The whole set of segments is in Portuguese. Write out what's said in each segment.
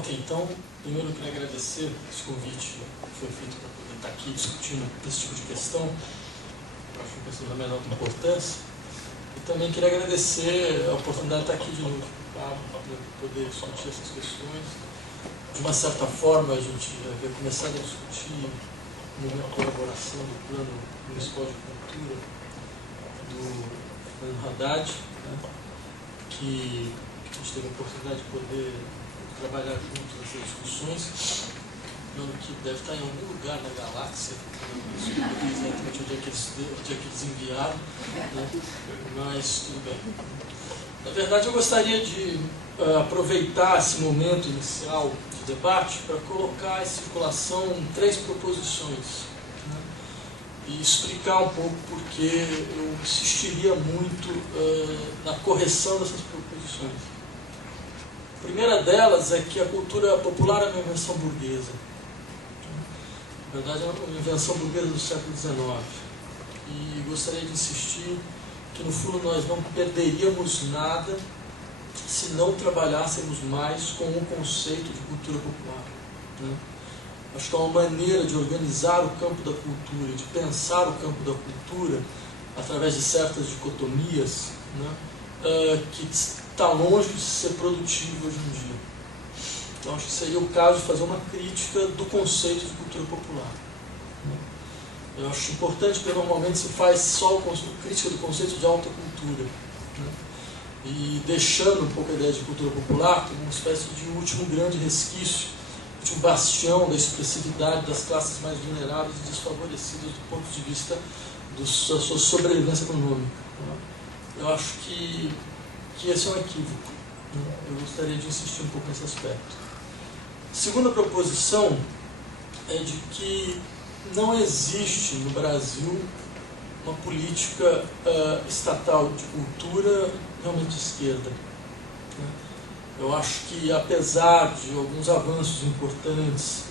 Ok, então, primeiro eu queria agradecer esse convite que foi feito para poder estar aqui discutindo esse tipo de questão. Eu acho uma questão da menor importância. E também queria agradecer a oportunidade de estar aqui de novo, para poder discutir essas questões. De uma certa forma, a gente já havia começado a discutir no momento de elaboração do Plano Municipal de Cultura do Fernando Haddad, né, que a gente teve a oportunidade de poder trabalhar juntos nessas discussões, plano que deve estar em algum lugar na galáxia, não sei exatamente onde é que eles enviaram, né? Mas tudo bem. Na verdade, eu gostaria de aproveitar esse momento inicial de debate para colocar em circulação 3 proposições, né? E explicar um pouco porque eu insistiria muito na correção dessas proposições. A primeira delas é que a cultura popular é uma invenção burguesa. Na verdade, é uma invenção burguesa do século XIX. E gostaria de insistir que, no fundo, nós não perderíamos nada se não trabalhássemos mais com o conceito de cultura popular, né? Acho que é uma maneira de organizar o campo da cultura, de pensar o campo da cultura através de certas dicotomias, né, que está longe de ser produtivo hoje em dia. Então, acho que seria o caso de fazer uma crítica do conceito de cultura popular, né? Eu acho importante porque normalmente se faz só a crítica do conceito de alta cultura, né? E deixando um pouco a ideia de cultura popular como uma espécie de último grande resquício, último bastião da expressividade das classes mais vulneráveis e desfavorecidas do ponto de vista da sua sobrevivência econômica, né? Eu acho que esse é um equívoco, né? Eu gostaria de insistir um pouco nesse aspecto. A segunda proposição é de que não existe no Brasil uma política estatal de cultura realmente de esquerda, né? Eu acho que, apesar de alguns avanços importantes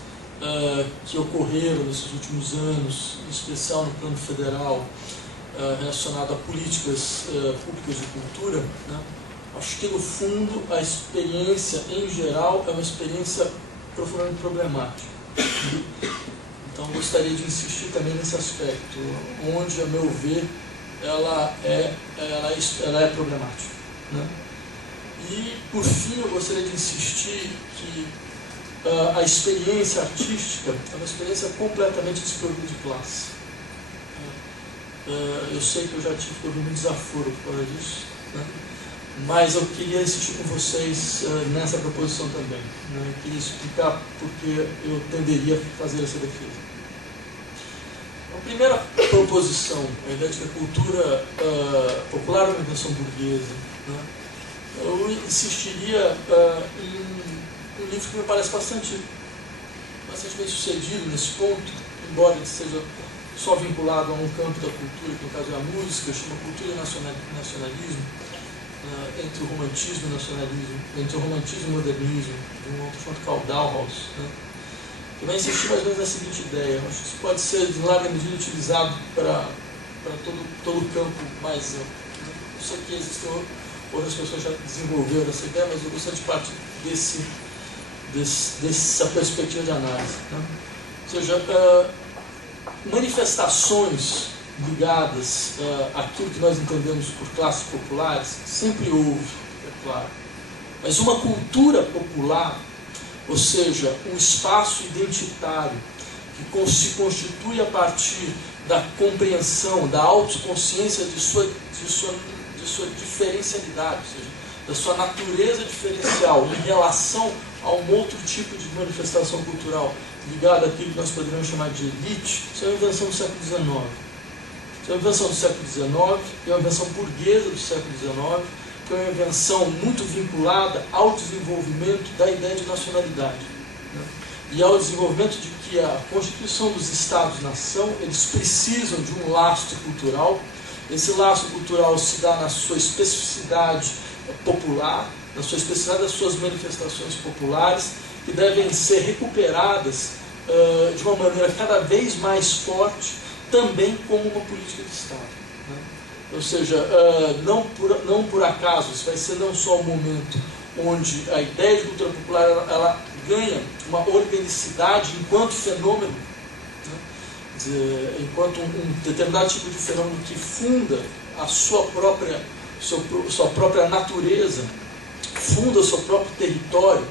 que ocorreram nesses últimos anos, em especial no plano federal, relacionado a políticas públicas de cultura, né, acho que, no fundo, a experiência, em geral, é uma experiência profundamente problemática. Então, gostaria de insistir também nesse aspecto, onde, a meu ver, ela é problemática, né? E, por fim, eu gostaria de insistir que a experiência artística é uma experiência completamente desprovida de classe. Eu sei que eu já tive algum desaforo por causa disso, né? Mas eu queria insistir com vocês nessa proposição também, né? Eu queria explicar porque eu tenderia a fazer essa defesa. A primeira proposição, a ideia de que a cultura popular é uma invenção burguesa, né? Eu insistiria em um livro que me parece bastante bem sucedido nesse ponto, embora ele seja só vinculado a um campo da cultura, que no caso é a música, chama Cultura e Nacionalismo, entre o romantismo e o nacionalismo, entre o romantismo e o modernismo, de um autor chamado Karl Dalhaus, né? Eu vai insistir mais ou menos na seguinte ideia: acho que isso pode ser, em larga medida, utilizado para todo o campo mais amplo, né? Eu sei que existem outras pessoas já desenvolveram essa ideia, mas eu gostaria de partir dessa perspectiva de análise, né? Ou seja, manifestações ligadas àquilo que nós entendemos por classes populares sempre houve, é claro. Mas uma cultura popular, ou seja, um espaço identitário que se constitui a partir da compreensão, da autoconsciência de sua diferencialidade, ou seja, da sua natureza diferencial em relação a um outro tipo de manifestação cultural ligada àquilo que nós poderíamos chamar de elite. Isso é uma invenção do século XIX. Isso é uma invenção do século XIX, é uma invenção burguesa do século XIX, que é uma invenção muito vinculada ao desenvolvimento da ideia de nacionalidade, né? E ao desenvolvimento de que a constituição dos Estados-nação, eles precisam de um lastro cultural. Esse lastro cultural se dá na sua especificidade popular, na sua especificidade das suas manifestações populares, que devem ser recuperadas de uma maneira cada vez mais forte, também como uma política de Estado, né? Ou seja, não por acaso, isso vai ser não só um momento onde a ideia de cultura popular ela ganha uma organicidade enquanto fenômeno, enquanto um determinado tipo de fenômeno que funda a sua própria natureza, funda o seu próprio território,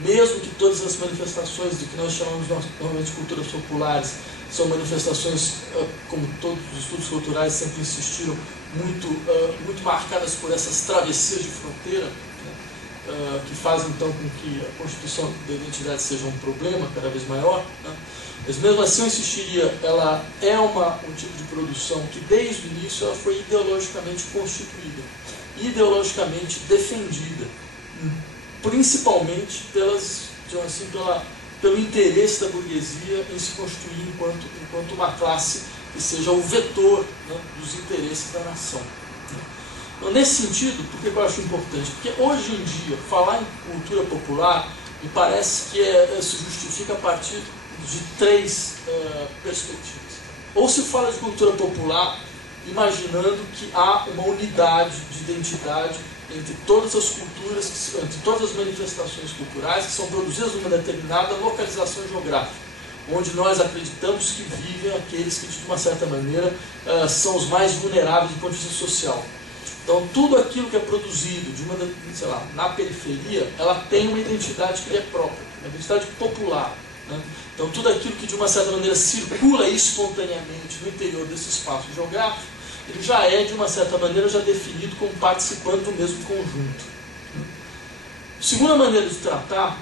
mesmo que todas as manifestações do que nós chamamos normalmente de culturas populares são manifestações, como todos os estudos culturais sempre insistiram, muito marcadas por essas travessias de fronteira, que fazem então com que a constituição da identidade seja um problema cada vez maior, mas mesmo assim eu insistiria, ela é um tipo de produção que desde o início ela foi ideologicamente constituída, ideologicamente defendida, principalmente pelo interesse da burguesia em se constituir enquanto uma classe que seja o vetor, dos interesses da nação. Então, nesse sentido, por que eu acho importante? Porque hoje em dia, falar em cultura popular me parece que se justifica a partir de três perspectivas. Ou se fala de cultura popular imaginando que há uma unidade de identidade entre todas as culturas, entre todas as manifestações culturais que são produzidas numa determinada localização geográfica, onde nós acreditamos que vivem aqueles que, de uma certa maneira, são os mais vulneráveis do ponto de vista social. Então, tudo aquilo que é produzido na periferia, ela tem uma identidade que lhe é própria, uma identidade popular. Então, tudo aquilo que, de uma certa maneira, circula espontaneamente no interior desse espaço geográfico, ele já é, de uma certa maneira, já definido como participante do mesmo conjunto. Segunda maneira de tratar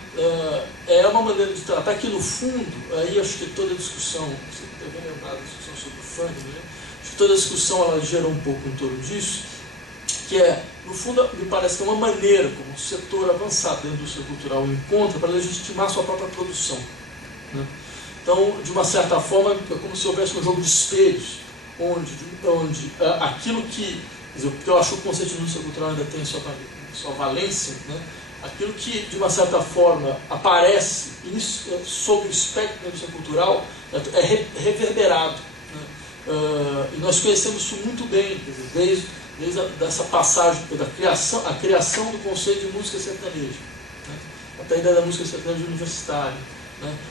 é uma maneira de tratar que, no fundo, aí acho que toda a discussão, você deve lembrar da discussão sobre o funk, acho que toda a discussão ela gerou um pouco em torno disso, que no fundo, me parece que é uma maneira como o setor avançado da indústria cultural encontra para legitimar sua própria produção. Então, de uma certa forma, é como se houvesse um jogo de espelhos, onde aquilo que, porque eu acho que o conceito de indústria cultural ainda tem sua valência, aquilo que, de uma certa forma, aparece sob o espectro da indústria cultural é reverberado. E nós conhecemos isso muito bem, desde essa passagem a criação do conceito de música sertaneja, até a ideia da música sertaneja universitária,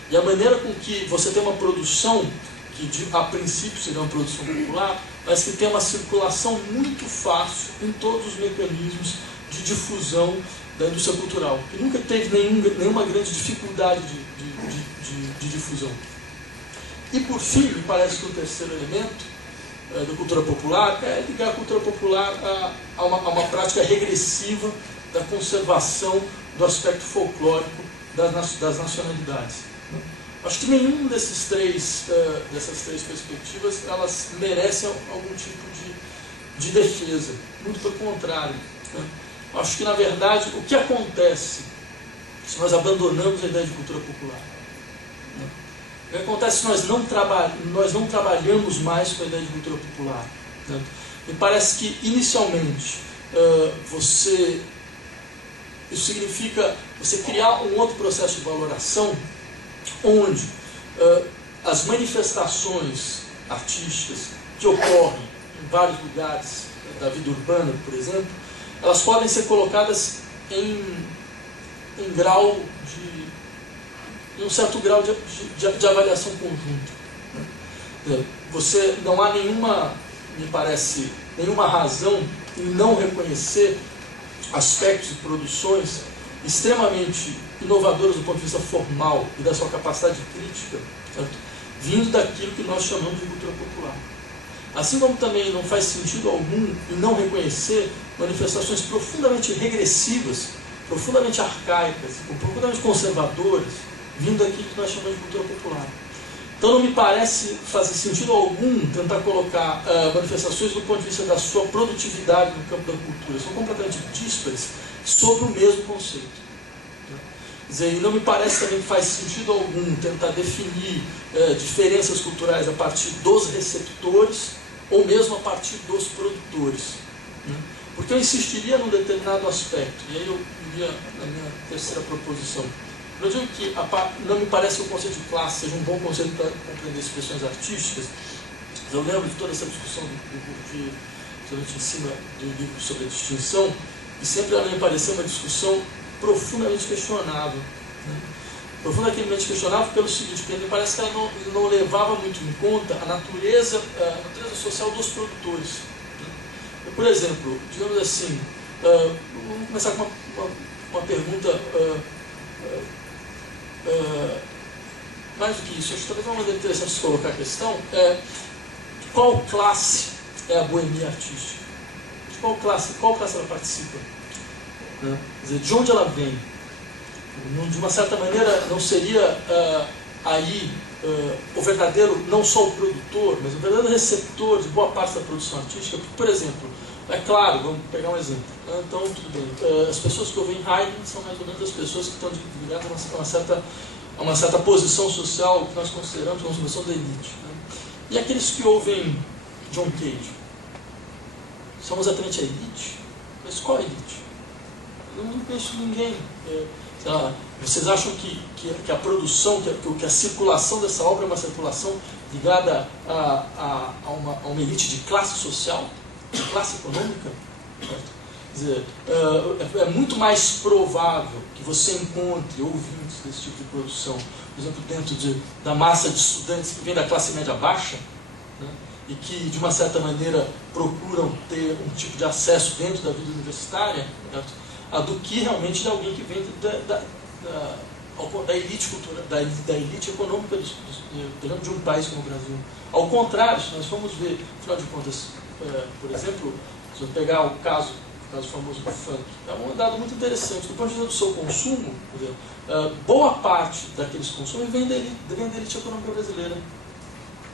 e a maneira com que você tem uma produção que a princípio seria uma produção popular, mas que tem uma circulação muito fácil em todos os mecanismos de difusão da indústria cultural, que nunca teve nenhuma grande dificuldade de difusão. E por fim, me parece que o terceiro elemento da cultura popular é ligar a cultura popular a uma prática regressiva da conservação do aspecto folclórico das nacionalidades. Acho que nenhum dessas três perspectivas elas merecem algum tipo de defesa, muito pelo contrário. Acho que, na verdade, o que acontece se nós abandonamos a ideia de cultura popular? O que acontece se nós não trabalhamos mais com a ideia de cultura popular? Me parece que, inicialmente, isso significa você criar um outro processo de valoração, onde as manifestações artísticas que ocorrem em vários lugares da vida urbana, por exemplo, elas podem ser colocadas em um certo grau de avaliação conjunta. Você não há me parece, nenhuma razão em não reconhecer aspectos de produções extremamente inovadoras do ponto de vista formal e da sua capacidade crítica, certo? Vindo daquilo que nós chamamos de cultura popular. Assim como também não faz sentido algum em não reconhecer manifestações profundamente regressivas, profundamente arcaicas, profundamente conservadoras, vindo daquilo que nós chamamos de cultura popular. Então não me parece fazer sentido algum tentar colocar manifestações do ponto de vista da sua produtividade no campo da cultura. São completamente díspares sobre o mesmo conceito. Quer dizer, e não me parece também que faz sentido algum tentar definir diferenças culturais a partir dos receptores ou mesmo a partir dos produtores. Porque eu insistiria num determinado aspecto, e aí eu iria na minha terceira proposição. Eu digo que não me parece que o conceito de classe seja um bom conceito para compreender expressões artísticas. Eu lembro de toda essa discussão do Bourdieu, em cima do livro sobre a distinção, e sempre ela me pareceu uma discussão profundamente questionável. profundamente questionável pelo seguinte, porque me parece que ela não levava muito em conta a natureza social dos produtores. Por exemplo, digamos assim, vamos começar com uma pergunta mais do que isso. Acho que talvez uma maneira interessante de se colocar a questão é qual classe é a boemia artística? De qual classe ela participa? Quer dizer, de onde ela vem? De uma certa maneira, não seria aí o verdadeiro, não só o produtor, mas o verdadeiro receptor de boa parte da produção artística? Porque, por exemplo, é claro, vamos pegar um exemplo. Então, tudo bem. As pessoas que ouvem Haydn são mais ou menos as pessoas que estão ligadas a uma certa posição social que nós consideramos como uma posição da elite. E aqueles que ouvem John Cage? São exatamente a elite? Mas qual a elite? Eu não conheço ninguém. Vocês acham que a produção, que a circulação dessa obra é uma circulação ligada a uma elite de classe social, de classe econômica? Quer dizer, é muito mais provável que você encontre ouvintes desse tipo de produção, por exemplo, dentro da massa de estudantes que vem da classe média baixa, né, e que, de uma certa maneira, procuram ter um tipo de acesso dentro da vida universitária, certo? Do que realmente de alguém que vem da elite cultural, da elite econômica de um país como o Brasil. Ao contrário, se nós formos ver, afinal de contas, por exemplo, se eu pegar o caso famoso do funk, é um dado muito interessante. Do ponto de vista do seu consumo, boa parte daqueles consumos vem da elite econômica brasileira,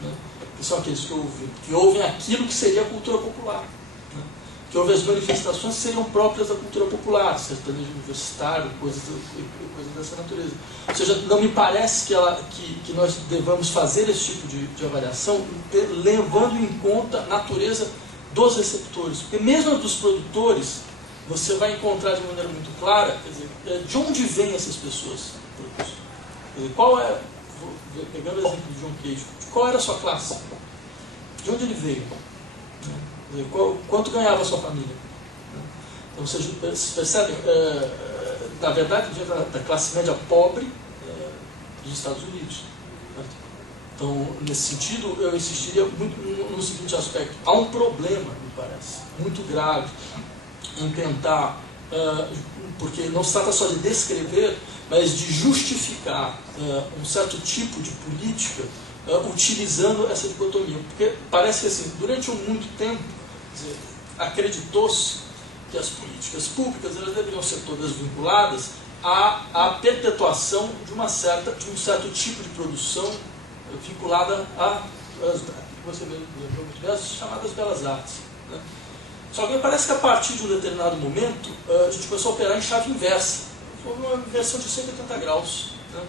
né? Que são aqueles que ouvem aquilo que seria a cultura popular, né? Que ouvem as manifestações que seriam próprias da cultura popular, sertanejo universitário, coisas dessa natureza. Ou seja, não me parece que nós devamos fazer esse tipo de avaliação levando em conta a natureza dos receptores, porque mesmo dos produtores, você vai encontrar de maneira muito clara, quer dizer, de onde vêm essas pessoas? Quer dizer, pegando o exemplo de John Cage, qual era a sua classe? De onde ele veio? Quer dizer, quanto ganhava a sua família? Então, vocês percebem, na verdade, da classe média pobre dos Estados Unidos. Então, nesse sentido, eu insistiria muito no seguinte aspecto. Há um problema, me parece, muito grave em tentar, porque não se trata só de descrever, mas de justificar um certo tipo de política utilizando essa dicotomia. Porque parece que, assim, durante muito tempo, acreditou-se que as políticas públicas elas deveriam ser todas vinculadas à perpetuação de um certo tipo de produção vinculada você lembrou muito bem, as chamadas belas artes, né? Só que me parece que a partir de um determinado momento a gente começou a operar em chave inversa. Foi uma inversão de 180 graus, né?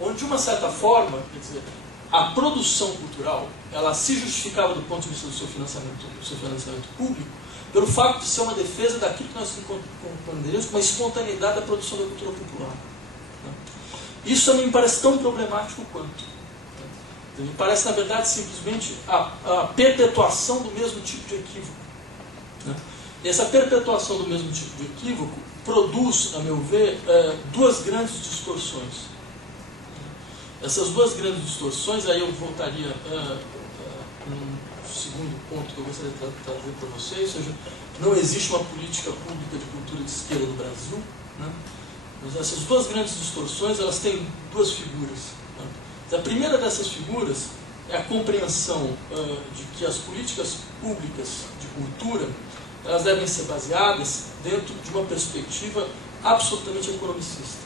Onde, de uma certa forma, quer dizer, a produção cultural ela se justificava do ponto de vista do seu financiamento público pelo fato de ser uma defesa daquilo que nós entenderíamos como a espontaneidade da produção da cultura popular, né? Isso também me parece tão problemático quanto. Me parece, na verdade, simplesmente a perpetuação do mesmo tipo de equívoco, né? E essa perpetuação do mesmo tipo de equívoco produz, a meu ver, duas grandes distorções. Essas duas grandes distorções, aí eu voltaria um segundo ponto que eu gostaria de trazer para vocês, ou seja, não existe uma política pública de cultura de esquerda no Brasil, né? Mas essas duas grandes distorções, elas têm duas figuras, né? A primeira dessas figuras é a compreensão de que as políticas públicas de cultura elas devem ser baseadas dentro de uma perspectiva absolutamente economicista.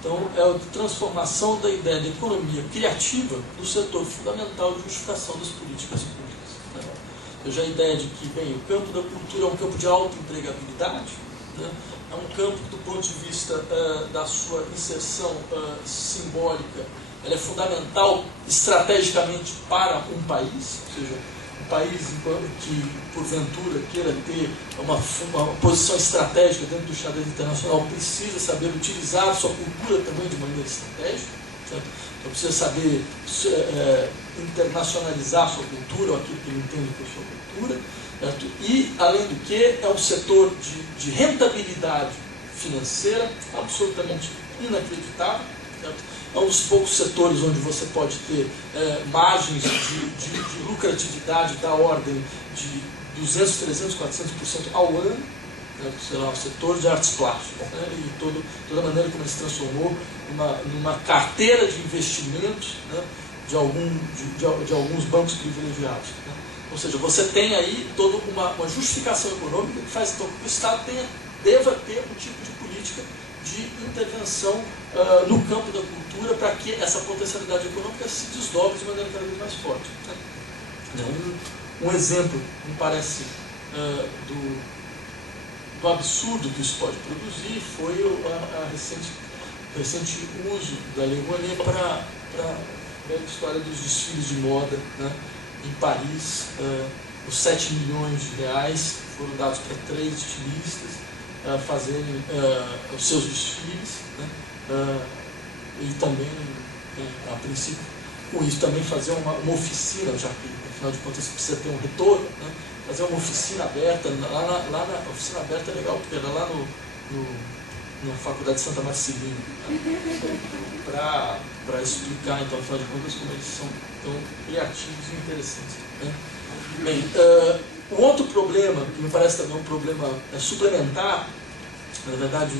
Então, é a transformação da ideia de economia criativa no setor fundamental de justificação das políticas públicas, né? Ou seja, a ideia de que, bem, o campo da cultura é um campo de autoempregabilidade, né? É um campo que, do ponto de vista da sua inserção simbólica, ela é fundamental estrategicamente para um país, ou seja, um país que, porventura, queira ter uma posição estratégica dentro do xadrez internacional, precisa saber utilizar a sua cultura também de maneira estratégica, certo? Então precisa saber internacionalizar a sua cultura, ou aquilo que ele entende por sua cultura, certo? E, além do que, é um setor de rentabilidade financeira absolutamente inacreditável, certo? É um dos poucos setores onde você pode ter margens de lucratividade da ordem de 200, 300, 400% ao ano, né? Sei lá, o setor de artes plásticas, né? E toda a maneira como ele se transformou numa carteira de investimentos, né? de alguns bancos privilegiados, né? Ou seja, você tem aí toda uma justificação econômica que faz então que o Estado deva ter um tipo de política de intervenção no campo da cultura para que essa potencialidade econômica se desdobre de maneira cada vez mais forte, né? Um exemplo, me parece, do absurdo que isso pode produzir foi a recente uso da Lei Rouanet para a história dos desfiles de moda, né? Em Paris. Os 7 milhões de reais foram dados para 3 estilistas fazerem os seus desfiles, né? E também, a princípio, com isso também fazer uma oficina, já que afinal de contas precisa ter um retorno, né? Fazer uma oficina aberta, lá na oficina aberta é legal, porque era lá na Faculdade de Santa Marcelina, né? Para explicar, então, afinal de contas, como eles são tão criativos e interessantes, né? Bem, um outro problema, que me parece também um problema suplementar, na verdade,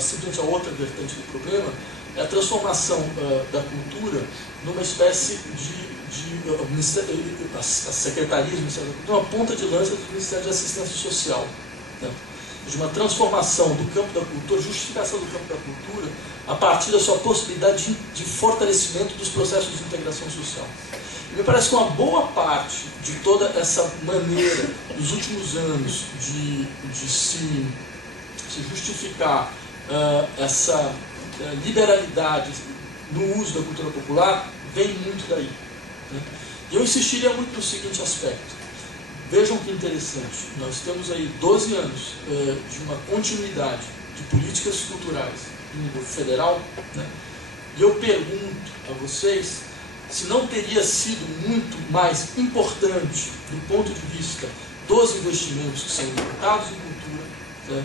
simplesmente a outra vertente do problema, é a transformação da cultura numa espécie de a secretaria do Ministério da Cultura, uma ponta de lança do Ministério de Assistência Social, né? De uma transformação do campo da cultura, justificação do campo da cultura, a partir da sua possibilidade de fortalecimento dos processos de integração social. E me parece que uma boa parte de toda essa maneira, nos últimos anos, de se justificar essa liberalidade no uso da cultura popular, vem muito daí, né? E eu insistiria muito no seguinte aspecto. Vejam que interessante, nós temos aí 12 anos de uma continuidade de políticas culturais no nível federal, né? E eu pergunto a vocês se não teria sido muito mais importante, do ponto de vista dos investimentos que são imputados em cultura, né?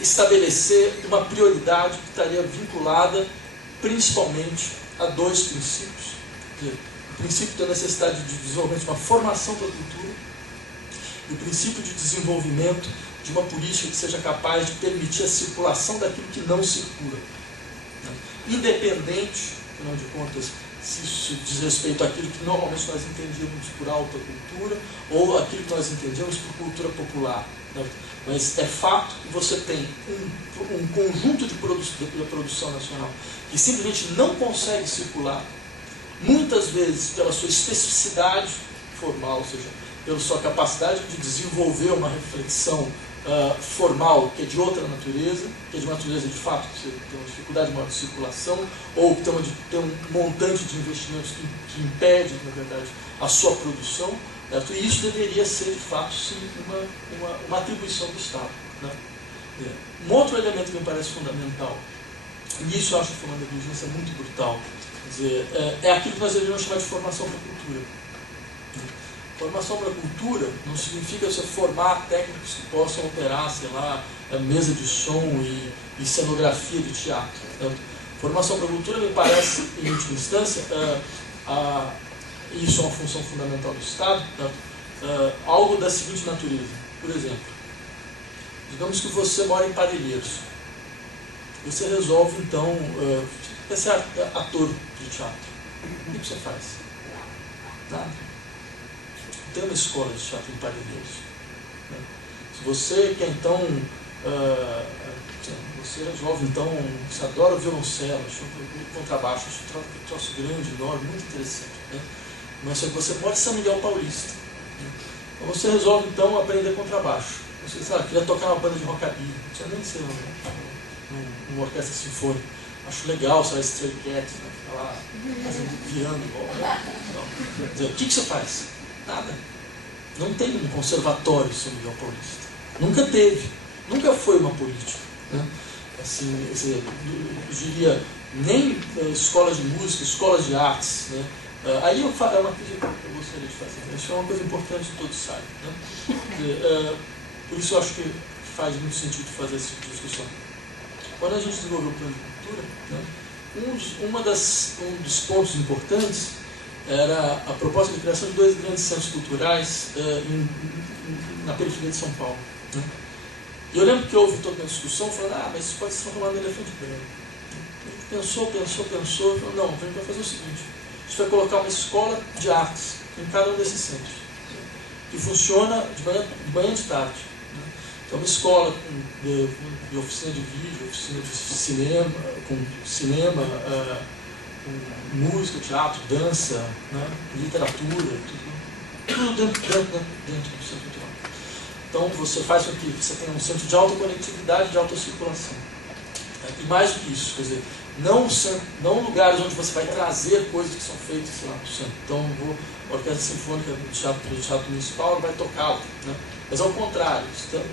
Estabelecer uma prioridade que estaria vinculada principalmente a 2 princípios. O princípio da necessidade de desenvolvimento de uma formação para a cultura e o princípio de desenvolvimento de uma política que seja capaz de permitir a circulação daquilo que não circula, né? Independente, afinal de contas, se isso diz respeito àquilo que normalmente nós entendíamos por alta cultura ou aquilo que nós entendíamos por cultura popular, né? Mas é fato que você tem um conjunto de produção nacional que simplesmente não consegue circular, muitas vezes pela sua especificidade formal, ou seja, pela sua capacidade de desenvolver uma reflexão formal, que é de outra natureza, que é de uma natureza de fato, que você tem uma dificuldade maior de circulação, ou que tem um montante de investimentos que impede, na verdade, a sua produção, certo? E isso deveria ser, de fato, sim, uma atribuição do Estado, né? Um outro elemento que me parece fundamental, e isso eu acho que foi uma negligência muito brutal, quer dizer, é aquilo que nós deveríamos chamar de formação para a cultura. Formação para a cultura não significa você formar técnicos que possam operar, sei lá, mesa de som e cenografia de teatro, né? Formação para a cultura me parece, em última instância, isso é uma função fundamental do Estado, né? Algo da seguinte natureza. Por exemplo, digamos que você mora em Parelheiros. Você resolve, então, ser ator de teatro. O que você faz? Nada. Tem uma escola de teatro em Parelheiros, né? Se você quer, então, você resolve, então, você adora o violoncelo, o contrabaixo, acho um troço grande, enorme, muito interessante, né? Mas só que você mora em São Miguel Paulista, né? Então você resolve, então, aprender contrabaixo. Você, sabe, queria tocar uma banda de rockabilly, não precisa nem ser uma orquestra sinfônica. Acho legal, sei lá, Stray Cats, né? Ficar lá fazendo piano, o que você faz? Nada. Não tem um conservatório em São Miguel Paulista. Nunca teve. Nunca foi uma política, né? Assim, eu diria, nem escolas de música, escolas de artes, né? Aí é uma crítica que eu gostaria de fazer. Isso é uma coisa importante que todos saibam, né? Por isso eu acho que faz muito sentido fazer essa discussão. Quando a gente desenvolveu o plano de cultura, né, um dos pontos importantes era a proposta de criação de 2 grandes centros culturais na periferia de São Paulo, né? E eu lembro que houve toda uma discussão falando, mas isso pode se transformar no elefante branco. Pensou, falou, não, a gente vai fazer o seguinte, a gente vai colocar uma escola de artes em cada um desses centros, que funciona de manhã e de tarde, né? Então, uma escola de oficina de vídeo, oficina de cinema, com música, teatro, dança, né? Literatura, tudo dentro do centro cultural. Então, você faz com que você tenha um centro de alta conectividade, de alta circulação. E mais do que isso, quer dizer, não lugares onde você vai trazer coisas que são feitas lá no centro. Então, a Orquestra Sinfônica do Teatro Municipal vai tocá-lo, né? Mas ao contrário,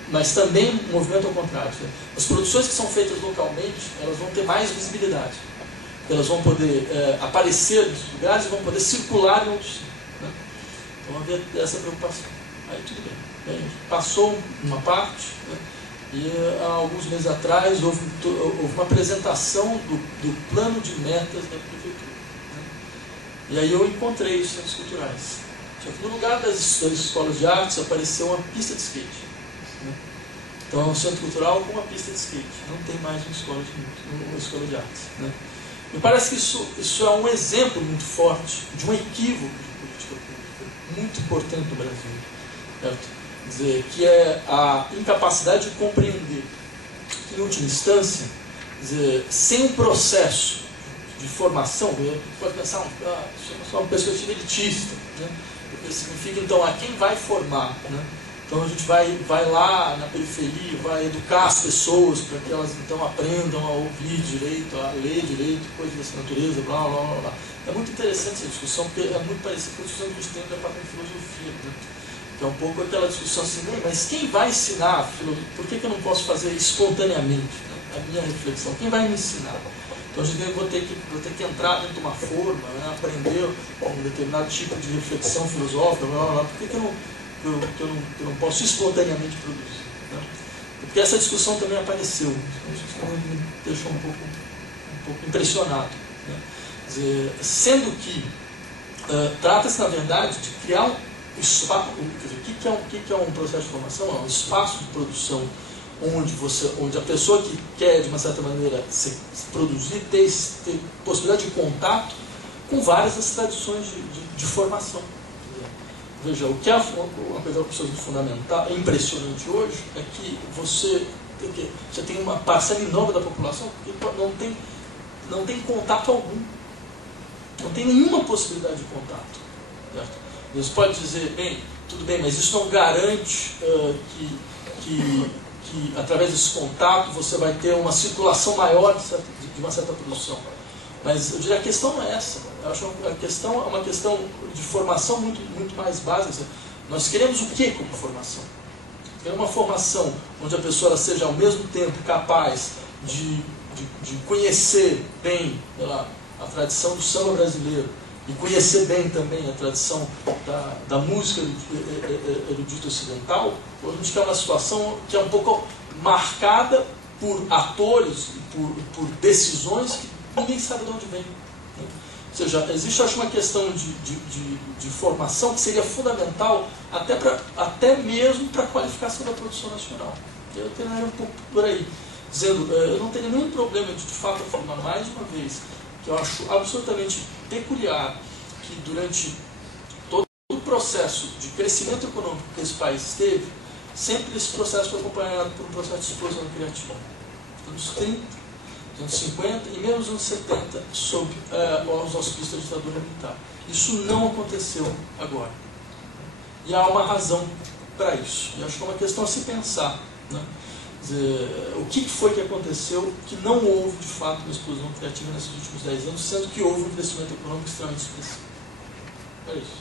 mas também o movimento ao contrário. Né? As produções que são feitas localmente, elas vão ter mais visibilidade. Elas vão poder aparecer nos lugares e vão poder circular em outros centros, né? Então, havia essa preocupação. Aí tudo bem. Passou uma parte, né? E há alguns meses atrás houve uma apresentação do plano de metas da prefeitura, né? E aí eu encontrei os centros culturais. Só que no lugar das escolas de artes apareceu uma pista de skate, né? Então é um centro cultural com uma pista de skate, não tem mais uma escola de artes, né? Me parece que isso é um exemplo muito forte de um equívoco de política pública muito importante no Brasil, certo? Quer dizer, que é a incapacidade de compreender que, em última instância, dizer, sem um processo de formação, pode pensar, isso é só uma perspectiva elitista, né? Porque significa, então, a quem vai formar, né? Então a gente vai lá na periferia, vai educar as pessoas para que elas, então, aprendam a ouvir direito, a ler direito, coisas dessa natureza, blá, blá, blá, blá. É muito interessante essa discussão, porque é muito parecida com a discussão que a gente tem no departamento de filosofia, né? Que é um pouco aquela discussão assim, mas quem vai ensinar? Por que eu não posso fazer espontaneamente, né? A minha reflexão? Quem vai me ensinar? Então, eu vou ter que entrar dentro de uma forma, né? Aprender um determinado tipo de reflexão filosófica, blá, blá, blá. Por que eu não posso espontaneamente produzir, né? Porque essa discussão também apareceu. Isso me deixou um pouco impressionado, né? Quer dizer, sendo que trata-se, na verdade, de criar espaço. O que é um processo de formação? É um espaço de produção onde a pessoa que quer, de uma certa maneira, se produzir, ter possibilidade de contato com várias das tradições de formação. Veja, o que é uma coisa fundamental, impressionante hoje, é que você tem uma parcela enorme da população que não tem contato algum. Não tem nenhuma possibilidade de contato, certo? Você pode dizer, bem, tudo bem, mas isso não garante que através desse contato você vai ter uma circulação maior de uma certa produção. Mas eu diria, a questão não é essa. Eu acho que a questão é uma questão de formação muito, muito mais básica. Nós queremos o que como formação? Queremos uma formação onde a pessoa seja ao mesmo tempo capaz de conhecer bem a tradição do samba brasileiro, e conhecer bem também a tradição da música erudita ocidental. A gente quer uma situação que é um pouco marcada por atores e por decisões que ninguém sabe de onde vem. Ou seja, existe, acho, uma questão de formação que seria fundamental até mesmo para a qualificação da produção nacional. Eu terminaria um pouco por aí, dizendo, eu não teria nenhum problema de fato afirmar mais uma vez que eu acho absolutamente peculiar que durante todo o processo de crescimento econômico que esse país teve, sempre esse processo foi acompanhado por um processo de explosão criativa. Nos anos 30, nos anos 50 e mesmo nos anos 70, sob os auspícios da ditadura militar. Isso não aconteceu agora. E há uma razão para isso. E acho que é uma questão a se pensar, né? O que foi que aconteceu que não houve, de fato, uma explosão criativa nesses últimos 10 anos, sendo que houve um crescimento econômico extremamente expressivo. É isso.